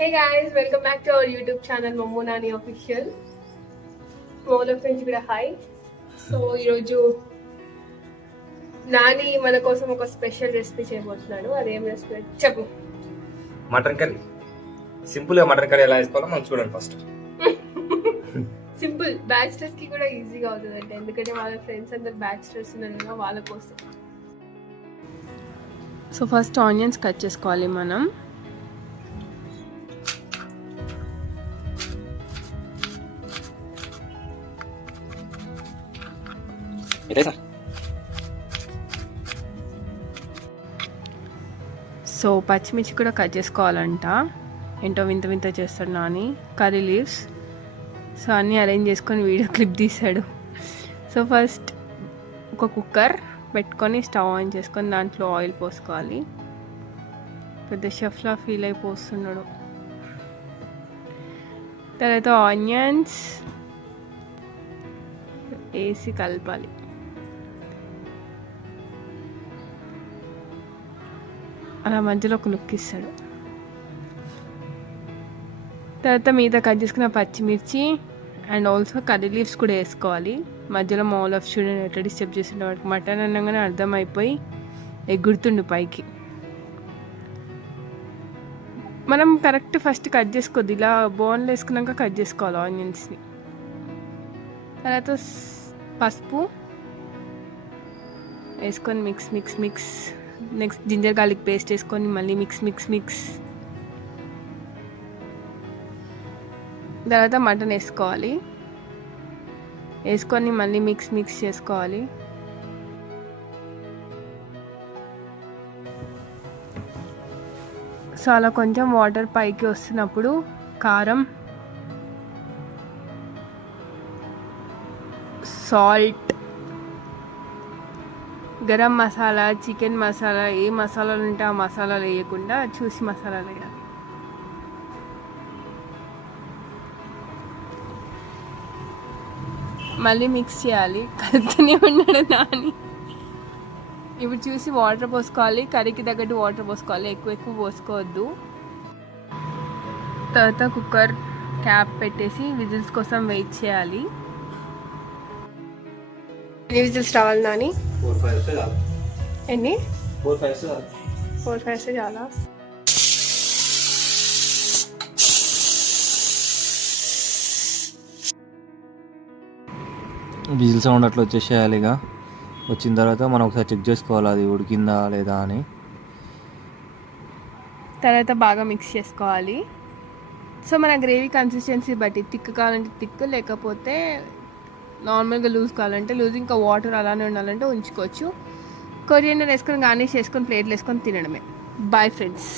Hey guys, welcome back to our YouTube channel Momo Nani Official. All of friends కూడా hi. So ఈరోజు నాని మన కోసం ఒక special recipe చేయబోతున్నాడు. అదేం రెసిపీ చెప్పు. Mutton curry. సింపుల్ గా మటన్ కర్రీ ఎలా చేసుకోవాలో మనం చూడండి ఫస్ట్. సింపుల్, బ్యాచిలర్స్ కి కూడా ఈజీగా అవుతుంది అంటే, ఎందుకంటే వాళ్ళ ఫ్రెండ్స్ అందరు బ్యాచిలర్స్ ఉన్నారు కదా, వాళ్ళ కోసం. సో ఫస్ట్ ఆనియన్స్ కట్ చేసుకోవాలి మనం. సో పచ్చిమిర్చి కూడా కట్ చేసుకోవాలంట. ఏంటో వింత వింత చేస్తాడు నాని. Curry leaves. సో అన్నీ అరేంజ్ చేసుకొని వీడియో క్లిప్ తీశాడు. సో ఫస్ట్ ఒక కుక్కర్ పెట్టుకొని స్టవ్ ఆన్ చేసుకొని దాంట్లో ఆయిల్ పోసుకోవాలి. పెద్ద షెఫ్లా ఫీల్ అయిపోతున్నాడు. తర్వాత ఆనియన్స్ వేసి కలపాలి. అలా మధ్యలో ఒక లుక్ ఇస్తాడు. తర్వాత మీద కట్ చేసుకున్న పచ్చిమిర్చి అండ్ ఆల్సో కర్రీ లీవ్స్ కూడా వేసుకోవాలి. మధ్యలో మాల్ ఆఫ్ చూడండి ఎట్లా డిస్టర్బ్ చేస్తుండే వాడికి. మటన్ అనగానే అర్థమైపోయి ఎగురుతుండు పైకి. మనం కరెక్ట్ ఫస్ట్ కట్ చేసుకోవద్దు, ఇలా బోన్లు వేసుకున్నాక కట్ చేసుకోవాలి ఆనియన్స్ని. తర్వాత పసుపు వేసుకొని mix mix mix. Next ginger garlic paste వేసుకొని మళ్ళీ మిక్స్ మిక్స్ మిక్స్. తర్వాత మటన్ వేసుకోవాలి. వేసుకొని మళ్ళీ మిక్స్ మిక్స్ చేసుకోవాలి. సో అలా కొంచెం వాటర్ పైకి వస్తున్నప్పుడు కారం, సాల్ట్, గరం మసాలా, చికెన్ మసాలా, ఏ మసాలాలు ఉంటే ఆ మసాలాలు వేయకుండా చూసి మసాలాలు వేయాలి. మళ్ళీ మిక్స్ చేయాలి. కలుపుతూనే ఉన్నాడు నాని. ఇప్పుడు చూసి వాటర్ పోసుకోవాలి. కర్రీకి తగ్గట్టు వాటర్ పోసుకోవాలి, ఎక్కువ ఎక్కువ పోసుకోవద్దు. తర్వాత కుక్కర్ క్యాప్ పెట్టేసి విజిల్స్ కోసం వెయిట్ చేయాలి. ఎన్ని విజిల్స్ రావాలి నాని? 4-5 చాలు. ఎన్ని? 4-5 చాలు. 4-5 చాలా. విజిల్ సౌండ్ అట్లా వచ్చేసేయాలి. ఇక వచ్చిన తర్వాత మనం ఒకసారి చెక్ చేసుకోవాలి అది ఉడికిందా లేదా అని. తర్వాత బాగా మిక్స్ చేసుకోవాలి. సో మన గ్రేవీ కన్సిస్టెన్సీ బట్టి థిక్ కావాలంటే థిక్, లేకపోతే నార్మల్గా లూజ్ కావాలంటే లూజ్, ఇంకా వాటర్ అలానే ఉండాలంటే ఉంచుకోవచ్చు. కొరియండర్ వేసుకొని గార్నిష్ చేసుకొని ప్లేట్లు వేసుకొని తినడమే. Bye friends.